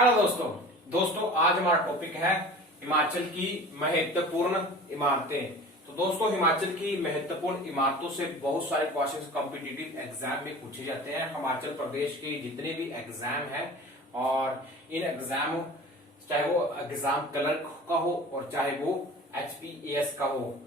Hello दोस्तों आज हमारा टॉपिक है हिमाचल की महत्वपूर्ण इमारतें। तो दोस्तों हिमाचल की महत्वपूर्ण इमारतों से बहुत सारे क्वेश्चंस कॉम्पिटिटिव एग्जाम में पूछे जाते हैं। हिमाचल प्रदेश के जितने भी एग्जाम हैं और इन एग्जाम चाहे वो एग्जाम क्लर्क का हो और चाहे वो HPAS का हो,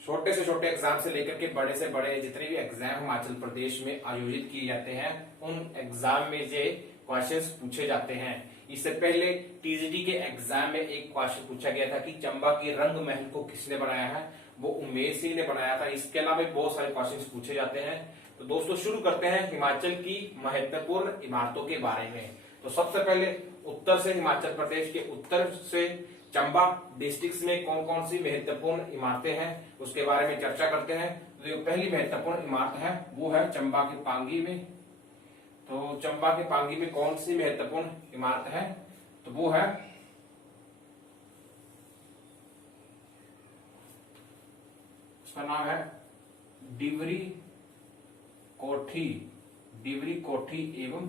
छोटे से छोटे एग्जाम से लेकर के बड़े से बड़े जितने भी एग्जाम हिमाचल प्रदेश में आयोजित किए जाते हैं उन एग्जाम में ये क्वेश्चंस पूछे जाते हैं। इससे पहले टीजीटी के एग्जाम में एक क्वेश्चन पूछा गया था कि चंबा के रंग महल को किसने बनाया है, वो उमेश सिंह ने बनाया था। इसके अलावा बहुत सारे क्वेश्चंस पूछे जाते हैं। तो दोस्तों शुरू करते हैं हिमाचल की महत्वपूर्ण इमारतों के बारे में। तो सबसे पहले उत्तर से, हिमाचल प्रदेश के उत्तर से चंबा डिस्ट्रिक्ट में कौन कौन सी महत्वपूर्ण इमारतें हैं उसके बारे में चर्चा करते हैं। तो जो पहली महत्वपूर्ण इमारत है वो है चंबा के पांगी में। तो चंबा के पांगी में कौन सी महत्वपूर्ण इमारत है, तो वो है उसका नाम है डिवरी कोठी एवं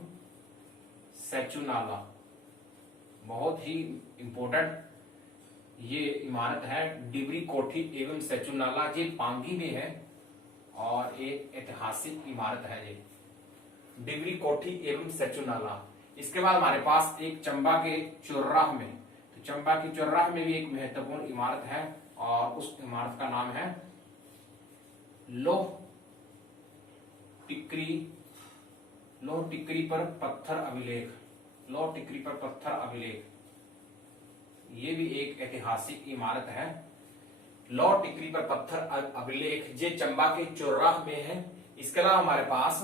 सेचुनाला। बहुत ही इंपॉर्टेंट ये इमारत है डिवरी कोठी एवं सेचुनाला। ये पांगी में है और एक ऐतिहासिक इमारत है ये डिवरी कोठी एवं सेचुनाला। इसके बाद हमारे पास एक चंबा के चौराह में, तो चंबा की चौराह में भी एक महत्वपूर्ण इमारत है और उस इमारत का नाम है लोह टिकरी पर पत्थर अभिलेख। ये भी एक ऐतिहासिक इमारत है। लौह टिकरी पर पत्थर अभिलेख ये चंबा के चौराह में है। इसके अलावा हमारे पास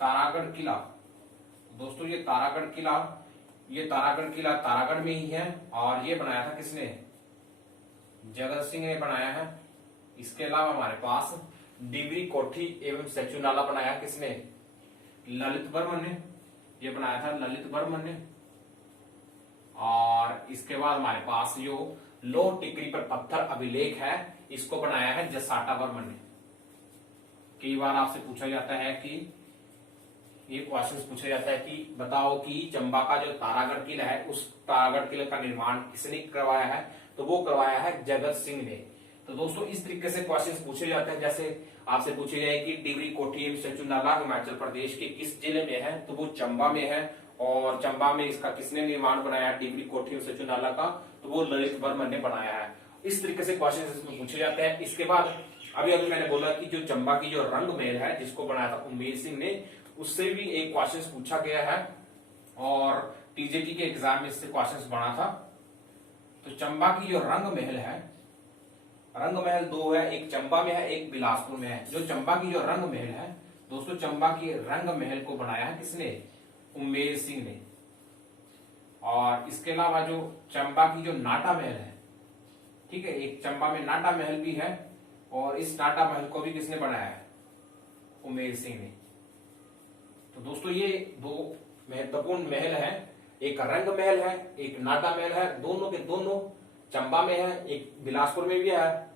तारागढ़ किला। दोस्तों ये तारागढ़ किला तारागढ़ में ही है और ये बनाया था किसने, जगत सिंह ने बनाया है। इसके अलावा हमारे पास डिवरी कोठी एवं सेचुनाला बनाया किसने, ललित वर्मन ने। ये बनाया था ललित वर्मन ने। और इसके बाद हमारे पास जो लोह टिकरी पर पत्थर अभिलेख है इसको बनाया है जसाटा वर्मन ने। कई बार आपसे पूछा जाता है कि ये क्वेश्चन पूछा जाता है कि बताओ कि चंबा का जो तारागढ़ किला है उस तारागढ़ किले का निर्माण किसने करवाया है, तो वो करवाया है जगत सिंह ने। तो दोस्तों इस तरीके से क्वेश्चन पूछे जाते हैं। जैसे आपसे पूछे जाए कि डिवरी कोठी एवं सेचुनाला हिमाचल प्रदेश के किस जिले में है, तो वो चंबा में है। और चंबा में इसका किसने निर्माण बनाया डिवरी कोठी एवं सेचुनाला का, तो वो ललित वर्मन ने बनाया है। इस तरीके से क्वेश्चन इसमें पूछे जाते हैं। इसके बाद अभी मैंने बोला कि जो चंबा की जो रंग महल है जिसको बनाया था उमेश सिंह ने, उससे भी एक क्वेश्चन पूछा गया है और टीजीटी के एग्जाम में इससे क्वेश्चन बना था। तो चंबा की जो रंग महल है, रंग महल दो है, एक चंबा में है एक बिलासपुर में है। जो चंबा की जो रंग महल है दोस्तों, चंबा की रंग महल को बनाया है किसने, उमेश सिंह ने। और इसके अलावा जो चंबा की जो नाटा महल है, ठीक है, एक चंबा में नाटा महल भी है और इस नाटा महल को भी किसने बनाया है, उमेश सिंह ने। तो दोस्तों ये दो महत्वपूर्ण महल है, एक रंग महल है एक नाटा महल है। दोनों के दोनों चंबा में है, एक बिलासपुर में भी है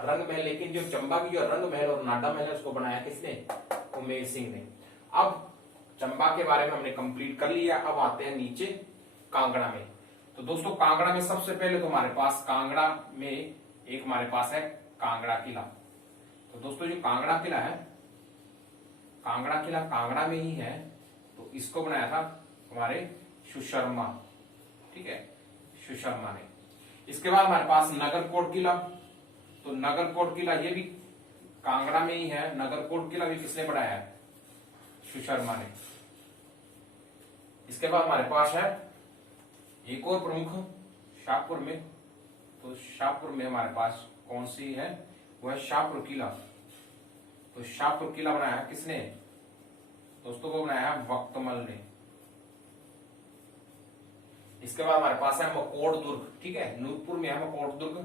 रंग महल, लेकिन जो चंबा की जो रंग महल और नाटा महल है उसको बनाया किसने, उमेश सिंह ने। अब चंबा के बारे में हमने कंप्लीट कर लिया। अब आते हैं नीचे कांगड़ा में। तो दोस्तों कांगड़ा में सबसे पहले तो हमारे पास कांगड़ा में एक हमारे पास है कांगड़ा किला। तो दोस्तों जो कांगड़ा किला है, कांगड़ा किला कांगड़ा में ही है। तो इसको बनाया था हमारे सुशर्मा, ठीक है, सुशर्मा ने। इसके बाद हमारे पास नगरकोट किला। तो नगरकोट किला ये भी कांगड़ा में ही है। नगरकोट किला भी किसने बनाया है, सुशर्मा ने। इसके बाद हमारे पास है एक और प्रमुख शाहपुर में। तो शाहपुर में हमारे पास कौन सी है, वो है शाहपुर किला। तो शाहपुर किला बनाया किसने दोस्तों, वो बनाया वक्तमल ने। इसके बाद हमारे पास है मकोड़ दुर्ग, ठीक है, नूरपुर में है मकोड़ दुर्ग।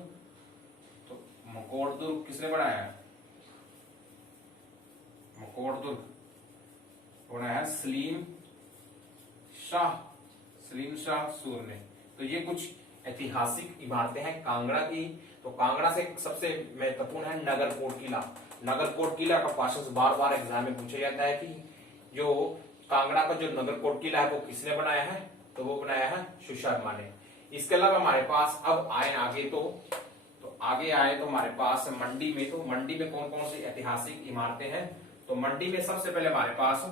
तो मकोड़ दुर्ग किसने बनाया है, मकोड़ दुर्ग बनाया है सलीम शाह सूर ने। तो ये कुछ ऐतिहासिक इमारतें हैं कांगड़ा की। तो कांगड़ा से सबसे महत्वपूर्ण है नगरकोट किला। नगरकोट किला का क्वेश्चन बार बार एग्जाम में पूछा जाता है कि जो कांगड़ा का जो नगरकोट किला है वो किसने बनाया है, तो वो बनाया है सुशर्मा ने। इसके अलावा हमारे पास अब आए आगे तो आगे आए तो हमारे पास मंडी में, तो मंडी में कौन कौन सी ऐतिहासिक इमारतें हैं, तो मंडी में सबसे पहले हमारे पास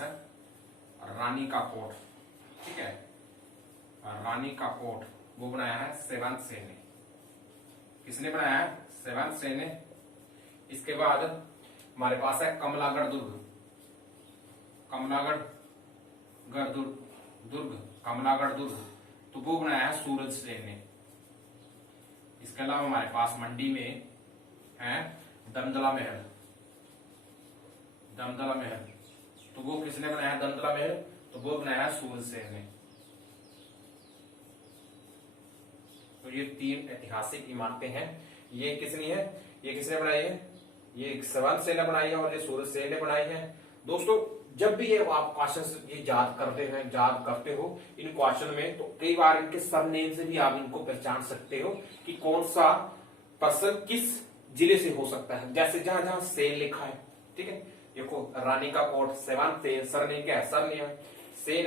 है रानी का कोट। ठीक है, रानी का कोट वो बनाया है सेवंत सेन ने। किसने बनाया है, सेवंत सेन ने। इसके बाद हमारे पास है कमलागढ़ दुर्ग, कमलागढ़ दुर्ग तो वो बनाया है सूरज सेन ने। इसके अलावा हमारे पास मंडी में है दमदला महल, तो वो किसने बनाया है दमदला महल, तो वो बनाया है सूरज सेन ने। तो ये 3 ऐतिहासिक इमारतें हैं। ये किसने बनाई है, ये सेवंत सेन ने बनाई है और ये सूरज सेन ने बनाई है। दोस्तों जब भी ये आप क्वेश्चन ये याद करते हो इन क्वेश्चन में, तो कई बार इनके सरनेम से भी आप इनको पहचान सकते हो कि कौन सा पर्सन किस जिले से हो सकता है। जैसे जहां जहां सेन लिखा है, ठीक है, देखो रानी का कोट सेवंत सेन, सरनेम क्या है, सरनेम सेन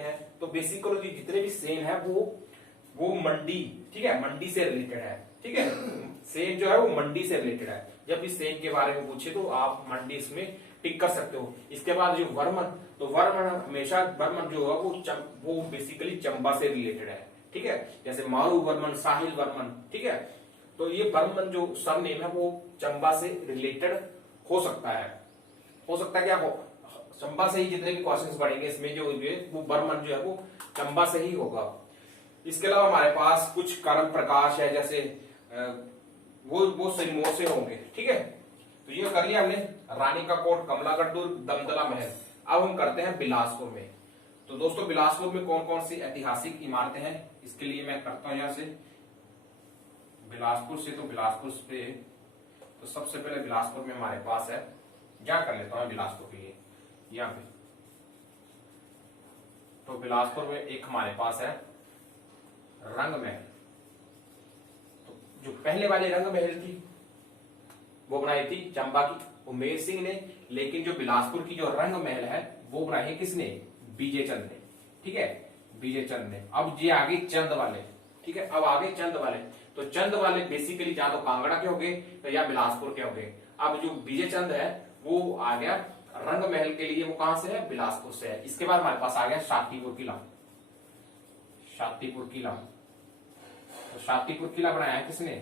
है। तो बेसिकली जितने भी सेन है वो मंडी, ठीक है, मंडी से रिलेटेड है। ठीक है, सेन जो है वो मंडी से रिलेटेड है। जब भी सेन के बारे में पूछे तो आप मंडी इसमें टिक कर सकते हो। इसके बाद जो वर्मन, तो वर्मन जो है वो बेसिकली चंबा से रिलेटेड है। ठीक है, जैसे मारू वर्मन, साहिल वर्मन। ठीक है, तो ये वर्मन जो सरनेम है वो चंबा से रिलेटेड हो सकता है क्या हो, चंबा से ही जितने भी क्वेश्चंस बढ़ेंगे इसमें जो वो वर्मन जो है वो चंबा से ही होगा। इसके अलावा हमारे पास कुछ कर्म प्रकाश है, जैसे वो सिरमौर से होंगे। ठीक है, तो ये कर लिया हमने रानी का कोट, कमलागढ़ दुर्ग, दमदला महल। अब हम करते हैं बिलासपुर में। तो दोस्तों बिलासपुर में कौन कौन सी ऐतिहासिक इमारतें हैं, इसके लिए मैं करता हूं यहां से बिलासपुर पे। तो सबसे पहले बिलासपुर में हमारे पास है, क्या कर लेता हूं बिलासपुर के लिए यहाँ पे। तो बिलासपुर में एक हमारे पास है रंग महल। तो जो पहले वाले रंग महल थी वो बनाई थी चंबा की उमेर सिंह ने, लेकिन जो बिलासपुर की जो रंग महल है वो बनाई है किसने, बीजे चंद ने। ठीक है, बीजे चंद ने। अब ये आगे चंद वाले, ठीक है, अब आगे चंद वाले। तो चंद वाले बेसिकली या तो कांगड़ा के हो गए या बिलासपुर के हो गए। अब जो बीजे चंद है वो आ गया रंग महल के लिए, वो कहां से है, बिलासपुर से है। इसके बाद हमारे पास आ गया शातीपुर किला। तो शातीपुर किला बनाया है किसने,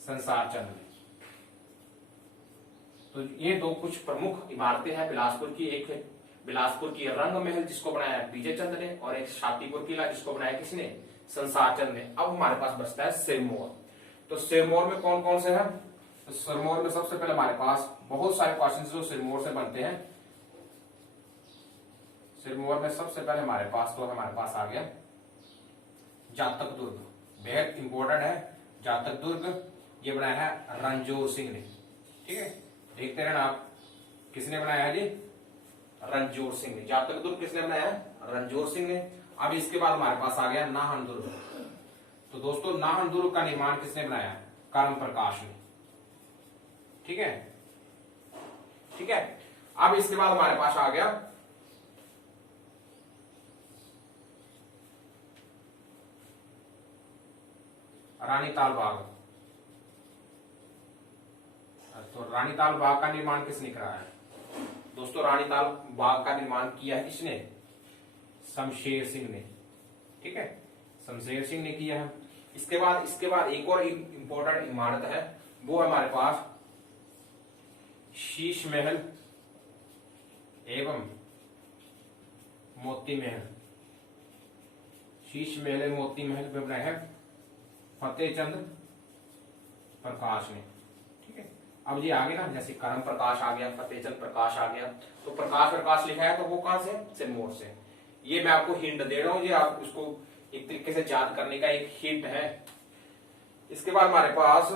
संसार चंद ने। तो ये दो कुछ प्रमुख इमारतें हैं बिलासपुर की। एक है बिलासपुर की रंग महल जिसको बनाया विजय चंद ने, और एक शातीपुर किला जिसको बनाया किसने, संसार चंद ने। अब हमारे पास बचता है सिरमौर। तो सिरमौर में कौन कौन से हैं, तो सिरमौर में सबसे पहले हमारे पास बहुत सारे क्वेश्चन जो सिरमौर से बनते हैं। सिरमौर में सबसे पहले हमारे पास आ गया जातक दुर्ग, बेहद इंपॉर्टेंट है जातक दुर्ग। ये बनाया है रणजोर सिंह ने। ठीक है, देखते रहना आप, किसने बनाया है जी, रणजोर सिंह ने। जातक दुर्ग किसने बनाया है, रणजोर सिंह ने। अब इसके बाद हमारे पास आ गया नाहन दुर्ग। तो दोस्तों नाहन दुर्ग का निर्माण किसने बनाया, कर्म प्रकाश ने। ठीक है, अब इसके बाद हमारे पास आ गया रानीताल बाग। तो रानीताल बाग का निर्माण किसने कराया है, दोस्तों रानीताल बाग का निर्माण किया है किसने, शमशेर सिंह ने। ठीक है, शमशेर सिंह ने किया है। इसके बाद एक और इंपॉर्टेंट इमारत है, वो हमारे पास शीश महल एवं मोती महल। शीश महल एवं मोती महल पे बनाया है फतेहचंद प्रकाश ने। ठीक है, अब ये आगे ना, जैसे कर्म प्रकाश आ गया, फतेहचंद प्रकाश आ गया, तो प्रकाश लिखा है तो वो कहां से, सिरमौर से। ये मैं आपको हिंट दे रहा हूं, ये आप उसको एक तरीके से याद करने का एक हिंट है। इसके बाद हमारे पास,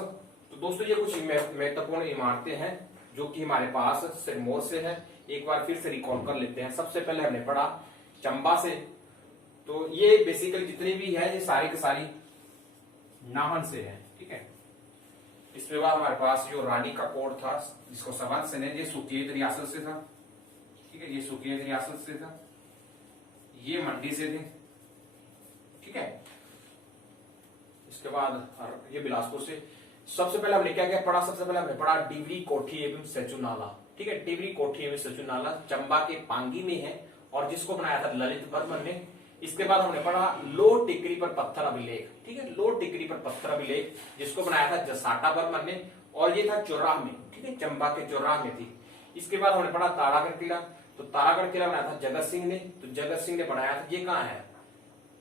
तो दोस्तों ये कुछ महत्वपूर्ण इमारतें हैं जो कि हमारे पास सिरमौर से है। एक बार फिर से रिकॉल कर लेते हैं। सबसे पहले हमने पढ़ा चंबा से, तो तो ये बेसिकली जितनी भी है ये सारी की सारी नाहन से है, ठीक है। इसके बाद हमारे पास जो रानी का कोड था जिसको सवाल से ये सुकेत रियासत से था, ठीक है, ये सुकेत रियासत से था, ये मंडी से थे, ठीक है। इसके बाद ये बिलासपुर से। सबसे पहले हमने क्या क्या पढ़ा, सबसे पहले हमने पढ़ा डिवरी कोठी एवं सेचु नाला, ठीक है। डिवरी कोठी एवं सेचु नाला चंबा के पांगी में है और जिसको बनाया था ललित वर्मन ने। इसके बाद हमने पढ़ा लो टिकरी पर पत्थर अभिलेख, ठीक है, लो टिकरी पर पत्थर अभिलेख जिसको बनाया था जसाटा वर्मन ने और ये था चौराह में, ठीक है, चंबा के चौराह में थी। इसके बाद हमने पढ़ा तारागढ़ किला, तो तारागढ़ किला बनाया था जगत सिंह ने, तो जगत सिंह ने बनाया था। ये कहाँ है,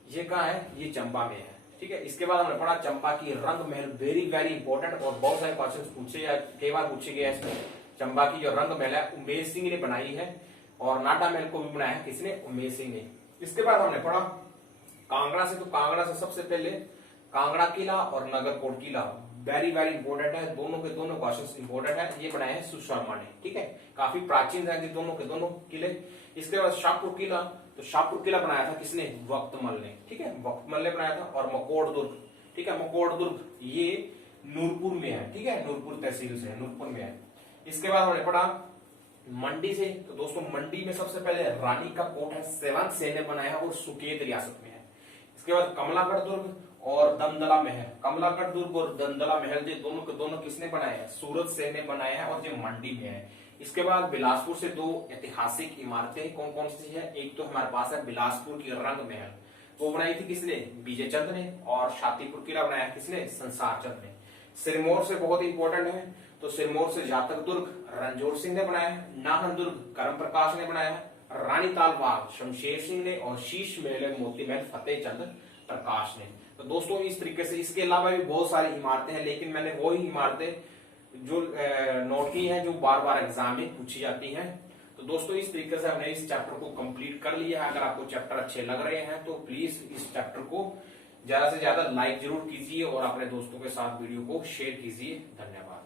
ये कहाँ है, ये चंबा में है, ठीक है। इसके बाद हमने पढ़ा चंबा की रंग महल, वेरी वेरी इंपॉर्टेंट और बहुत सारे क्वेश्चन पूछे या कई बार पूछे गए इसमें। चंबा की जो रंग महल है उमेश सिंह ने बनाई है और नाटा महल को भी बनाया है किसने, उमेश सिंह ने। इसके बाद हमने पढ़ा कांगड़ा से, तो कांगड़ा से सबसे पहले कांगड़ा किला और नगरकोट किला वेरी वेरी इंपॉर्टेंट है, दोनों के दोनों क्वेश्चन इंपॉर्टेंट है। ये बनाए हैं सुशर्मा ने, ठीक है, काफी प्राचीन है दोनों के दोनों किले। इसके बाद शाहपुर किला, तो शाहपुर किला बनाया था किसने, वक्तमल ने, ठीक है, वक्तमल ने बनाया था। और मकोड़ दुर्ग, ठीक है, मकोड़ दुर्ग ये नूरपुर में है, ठीक है, नूरपुर तहसील से, नूरपुर में है। इसके बाद हमने पढ़ा मंडी से, तो दोस्तों मंडी में सबसे पहले रानी का कोट है, सेवन सेन ने बनाया और सुकेत रियासत में है। इसके बाद कमलागढ़ दुर्ग और दमदला महल, कमलागढ़ दुर्ग और दमदला महल ये दोनों के दोनों किसने बनाए हैं, सूरत सेन ने बनाया है और ये मंडी में है। इसके बाद बिलासपुर से दो ऐतिहासिक इमारतें कौन कौन सी है, एक तो हमारे पास है बिलासपुर की रंग महल, वो बनाई थी किसने, विजय चंद ने, और शातीपुर किला बनाया किसने, संसार चंद ने। सिरमौर से बहुत इंपॉर्टेंट है, तो सिरमौर से जातक दुर्ग रणजोर सिंह ने बनाया है, नाहन दुर्ग करम प्रकाश ने बनाया है, रानीताल बाग शमशेर सिंह ने और शीश महल मोती महल फतेह चंद प्रकाश ने। तो दोस्तों इस तरीके से, इसके अलावा भी बहुत सारी इमारतें हैं, लेकिन मैंने वो ही इमारतें जो नोट की हैं जो बार बार एग्जाम में पूछी जाती हैं। तो दोस्तों इस तरीके से हमने इस चैप्टर को कंप्लीट कर लिया है। अगर आपको चैप्टर अच्छे लग रहे हैं तो प्लीज इस चैप्टर को ज्यादा से ज्यादा लाइक जरूर कीजिए और अपने दोस्तों के साथ वीडियो को शेयर कीजिए। धन्यवाद।